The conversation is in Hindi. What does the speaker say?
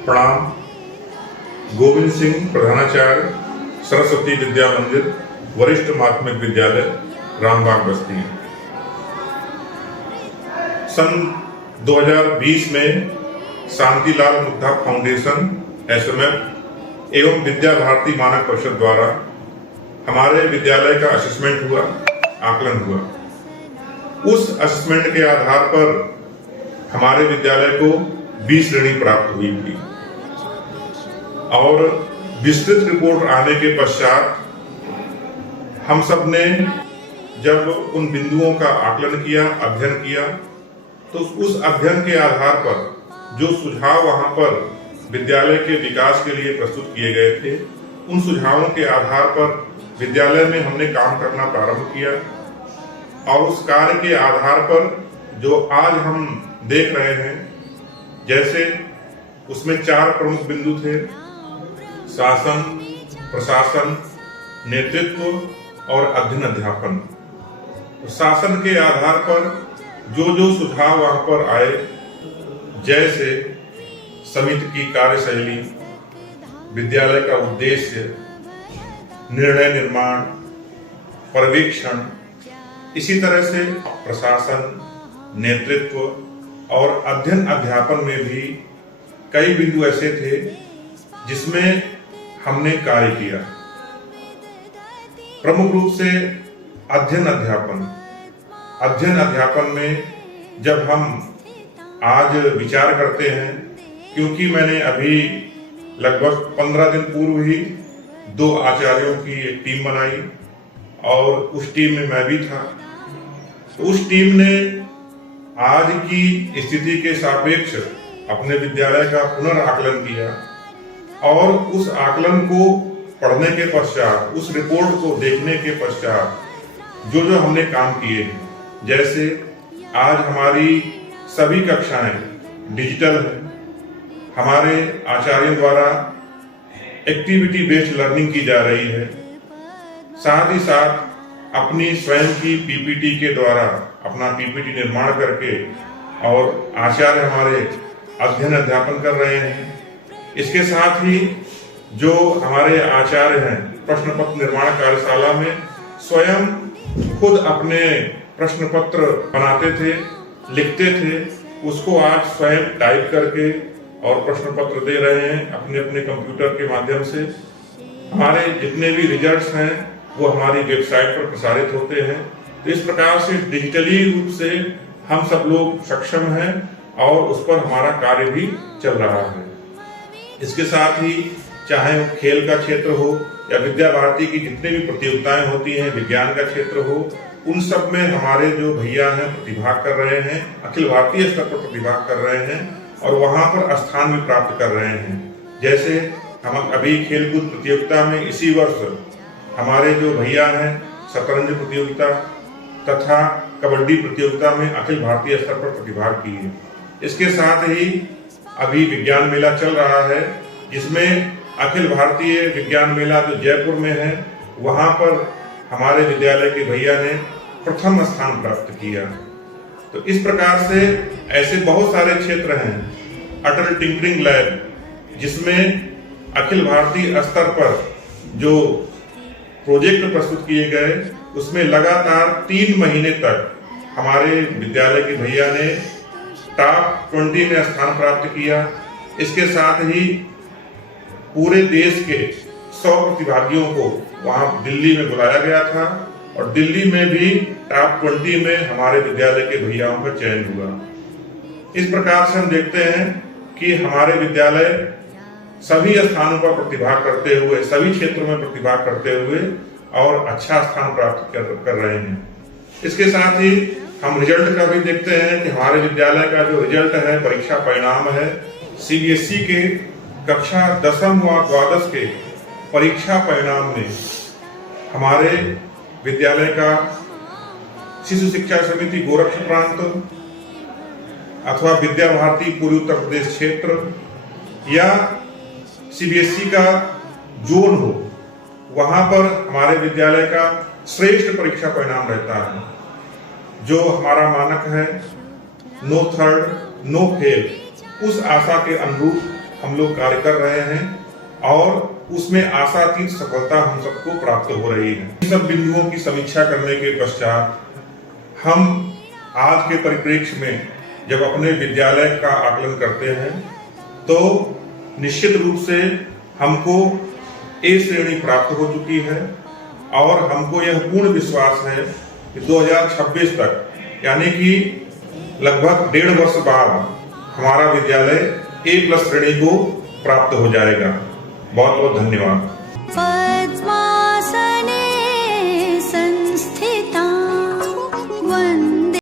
प्रणाम। गोविंद सिंह, प्रधानाचार्य, सरस्वती विद्या मंदिर, वरिष्ठ माध्यमिक विद्यालय, रामबाग बस्ती। सन 2020 में शांतिलाल मुद्दा फाउंडेशन SMF एवं विद्या भारती मानक परिषद द्वारा हमारे विद्यालय का असेसमेंट हुआ, आकलन हुआ। उस असेसमेंट के आधार पर हमारे विद्यालय को 20 श्रेणी प्राप्त हुई थी और विस्तृत रिपोर्ट आने के पश्चात हम सब ने जब उन बिंदुओं का आकलन किया, अध्ययन किया, तो उस अध्ययन के आधार पर जो सुझाव वहां पर विद्यालय के विकास के लिए प्रस्तुत किए गए थे, उन सुझावों के आधार पर विद्यालय में हमने काम करना प्रारंभ किया और उस कार्य के आधार पर जो आज हम देख रहे हैं, जैसे उसमें 4 प्रमुख बिंदु थे: शासन, प्रशासन, नेतृत्व और अध्ययन अध्यापन। शासन के आधार पर जो जो सुझाव वहां पर आए, जैसे समिति की कार्यशैली, विद्यालय का उद्देश्य, निर्णय निर्माण, पर्यवेक्षण, इसी तरह से प्रशासन, नेतृत्व और अध्ययन अध्यापन में भी कई बिंदु ऐसे थे जिसमें हमने कार्य किया। प्रमुख रूप से अध्ययन अध्यापन में जब हम आज विचार करते हैं, क्योंकि मैंने अभी लगभग 15 दिन पूर्व ही 2 आचार्यों की एक टीम बनाई और उस टीम में मैं भी था। तो उस टीम ने आज की स्थिति के सापेक्ष अपने विद्यालय का पुनर्आकलन किया और उस आकलन को पढ़ने के पश्चात, उस रिपोर्ट को देखने के पश्चात जो जो हमने काम किए हैं, जैसे आज हमारी सभी कक्षाएं डिजिटल हैं, हमारे आचार्यों द्वारा एक्टिविटी बेस्ड लर्निंग की जा रही है, साथ ही साथ अपनी स्वयं की PPT के द्वारा अपना PPT निर्माण करके और आचार्य हमारे अध्ययन अध्यापन कर रहे हैं। इसके साथ ही जो हमारे आचार्य हैं, प्रश्न पत्र निर्माण कार्यशाला में स्वयं खुद अपने प्रश्न पत्र बनाते थे, लिखते थे, उसको आज स्वयं टाइप करके और प्रश्न पत्र दे रहे हैं अपने अपने कंप्यूटर के माध्यम से। हमारे जितने भी रिजल्ट्स हैं वो हमारी वेबसाइट पर प्रसारित होते हैं। तो इस प्रकार से डिजिटली रूप से हम सब लोग सक्षम हैं और उस पर हमारा कार्य भी चल रहा है। इसके साथ ही चाहे वो खेल का क्षेत्र हो या विद्या भारती की जितनी भी प्रतियोगिताएं होती हैं, विज्ञान का क्षेत्र हो, उन सब में हमारे जो भैया हैं प्रतिभाग कर रहे हैं, अखिल भारतीय स्तर पर प्रतिभाग कर रहे हैं और वहां पर स्थान भी प्राप्त कर रहे हैं। जैसे हम अभी खेलकूद प्रतियोगिता में इसी वर्ष हमारे जो भैया हैं शतरंज प्रतियोगिता तथा कबड्डी प्रतियोगिता में अखिल भारतीय स्तर पर प्रतिभाग किए। इसके साथ ही अभी विज्ञान मेला चल रहा है, जिसमें अखिल भारतीय विज्ञान मेला जो जयपुर में है, वहां पर हमारे विद्यालय के भैया ने प्रथम स्थान प्राप्त किया। तो इस प्रकार से ऐसे बहुत सारे क्षेत्र हैं। अटल टिंकरिंग लैब, जिसमें अखिल भारतीय स्तर पर जो प्रोजेक्ट प्रस्तुत किए गए, उसमें लगातार 3 महीने तक हमारे विद्यालय के भैया ने टॉप 20 में स्थान प्राप्त किया। इसके साथ ही पूरे देश के 100 प्रतिभागियों को वहां दिल्ली में बुलाया गया था और दिल्ली में भी टॉप 20 में हमारे विद्यालय के भैयाओं का चयन हुआ। इस प्रकार से हम देखते हैं कि हमारे विद्यालय सभी स्थानों पर प्रतिभाग करते हुए, सभी क्षेत्रों में प्रतिभाग करते हुए और अच्छा स्थान प्राप्त कर रहे हैं। इसके साथ ही हम रिजल्ट का भी देखते हैं कि हमारे विद्यालय का जो रिजल्ट है, परीक्षा परिणाम है, CBSE के कक्षा 10वीं व 12वीं के परीक्षा परिणाम में हमारे विद्यालय का शिशु शिक्षा समिति गोरक्ष प्रांत अथवा विद्या भारती पूर्वी उत्तर प्रदेश क्षेत्र या CBSE का जोन हो, वहां पर हमारे विद्यालय का श्रेष्ठ परीक्षा परिणाम रहता है। जो हमारा मानक है नो थर्ड नो फेल, उस आशा के अनुरूप हम लोग कार्य कर रहे हैं और उसमें आशातीत सफलता हम सबको प्राप्त हो रही है। इन सब बिंदुओं की समीक्षा करने के पश्चात हम आज के परिप्रेक्ष्य में जब अपने विद्यालय का आकलन करते हैं तो निश्चित रूप से हमको ए श्रेणी प्राप्त हो चुकी है और हमको यह पूर्ण विश्वास है कि 2026 तक यानी कि लगभग 1.5 वर्ष बाद हमारा विद्यालय A+ श्रेणी को प्राप्त हो जाएगा। बहुत बहुत धन्यवाद।